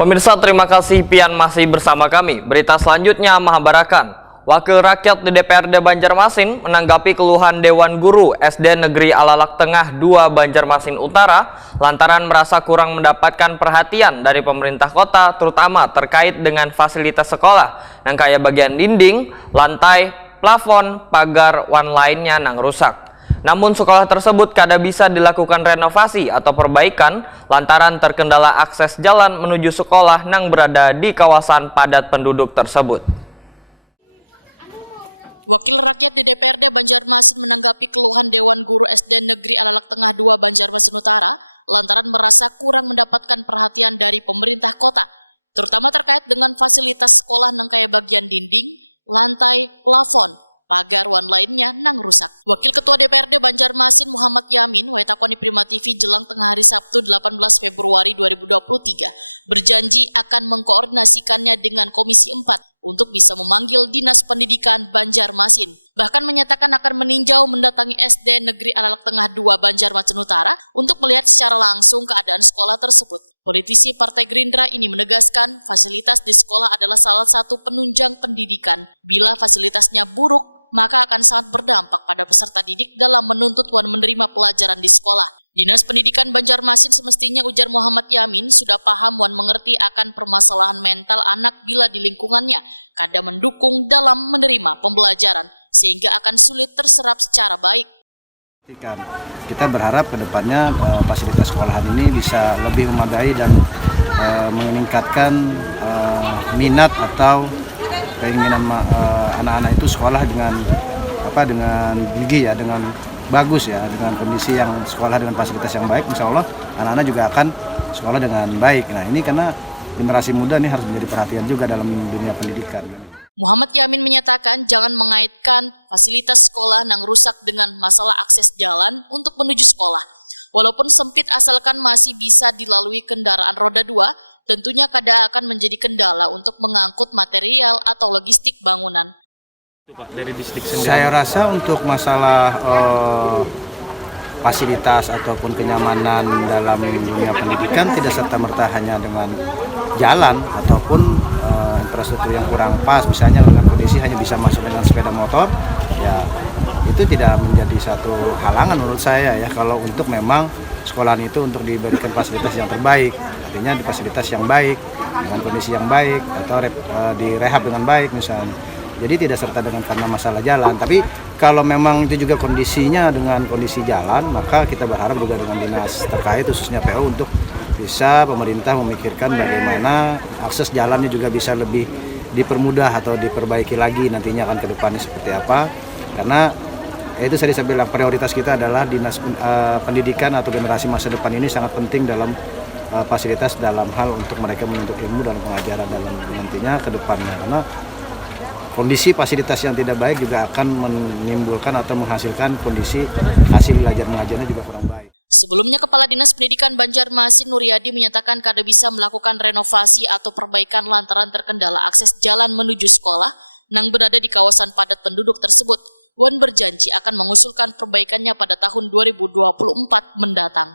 Pemirsa, terima kasih pian masih bersama kami. Berita selanjutnya Mahabarakan. Wakil rakyat di DPRD Banjarmasin menanggapi keluhan Dewan Guru SD Negeri Alalak Tengah 2 Banjarmasin Utara lantaran merasa kurang mendapatkan perhatian dari pemerintah kota, terutama terkait dengan fasilitas sekolah yang kayak bagian dinding, lantai, plafon, pagar, wan lainnya nang rusak. Namun sekolah tersebut kada bisa dilakukan renovasi atau perbaikan lantaran terkendala akses jalan menuju sekolah yang berada di kawasan padat penduduk tersebut. Wakil rakyat di DPRD Banjarmasin menanggapi keluhan Dewan Guru SD Negeri Alalak Tengah 2 Banjarmasin Utara lantaran merasa kurang mendapatkan perhatian dari pemerintah kota, terutama terkait dengan fasilitas sekolah yang kayak bagian dinding, lantai, plafon, pagar wan lainnya nang rusak. Wakil Ketua DPRD Banjarmasin Muhammad Yamin Waitakoni Prima TV jelang tengah hari Sabtu 18 Februari 2023 berjanji akan mengkoordinasikannya dengan Komisi 4 untuk bisa memanggil Dinas Pendidikan Banjarmasin. Bahkan menyatakan akan meninjau mendatangi SD Negeri Alalak Tengah 2 Banjarmasin Utara untuk melihat secara langsung keadaan sekolah tersebut. Politisi Partai Gerindra ini menegaskan fasilitas di sekolah adalah salah satu penunjang pendidikan. Bila fasilitasnya buruk, maka akan sangat berdampak pada peserta didik dalam menuntut dan menerima pelajaran di sekolah. Dinas Pendidikan Banjarmasin semestinya, ujar Muhammad Yamin, sudah paham dan mengerti akan permasalahan mental anak bila di lingkungannya kada mendukung dalam menerima pembelajaran, sehingga akan sulit terserap secara baik. Kita berharap ke depannya fasilitas sekolahan ini bisa lebih memadai dan meningkatkan minat atau keinginan anak-anak itu sekolah dengan gigi ya, dengan bagus ya, dengan kondisi yang sekolah dengan fasilitas yang baik, insya Allah anak-anak juga akan sekolah dengan baik. Nah ini karena generasi muda ini harus menjadi perhatian juga dalam dunia pendidikan. Muhammad Yamin menyatakan jangan mengaitkan fasilitas sekolah yang rusak dengan masalah akses jalan untuk menuju sekolah. Walaupun sempit asalkan masih bisa dilalui kendaraan roda 2, tentunya kada akan menjadi kendala untuk mengangkut material atau logistik bangunan. Saya rasa untuk masalah fasilitas ataupun kenyamanan dalam dunia pendidikan tidak serta-merta hanya dengan jalan ataupun infrastruktur yang kurang pas, misalnya dengan kondisi hanya bisa masuk dengan sepeda motor, ya itu tidak menjadi satu halangan menurut saya ya, kalau untuk memang sekolahan itu untuk diberikan fasilitas yang terbaik, artinya di fasilitas yang baik, dengan kondisi yang baik, atau direhab dengan baik misalnya. Jadi tidak serta dengan karena masalah jalan, tapi kalau memang itu juga kondisinya dengan kondisi jalan, maka kita berharap juga dengan dinas terkait khususnya PU untuk bisa pemerintah memikirkan bagaimana akses jalannya juga bisa lebih dipermudah atau diperbaiki lagi nantinya akan ke depannya seperti apa. Karena itu saya bilang prioritas kita adalah dinas pendidikan atau generasi masa depan ini sangat penting dalam fasilitas dalam hal untuk mereka menuntut ilmu dalam pengajaran dalam nantinya ke depannya. Karena kondisi fasilitas yang tidak baik juga akan menimbulkan atau menghasilkan kondisi hasil belajar mengajarnya juga kurang baik. Sebelumnya, Kepala Dinas Pendidikan Banjarmasin Nuryadi menyatakan kada bisa melakukan renovasi atau perbaikan lantaran terkendala akses jalan menuju sekolah yang berada di kawasan padat penduduk tersebut. Wan berjanji akan mengusulkan perbaikannya pada tahun 2024 mendatang.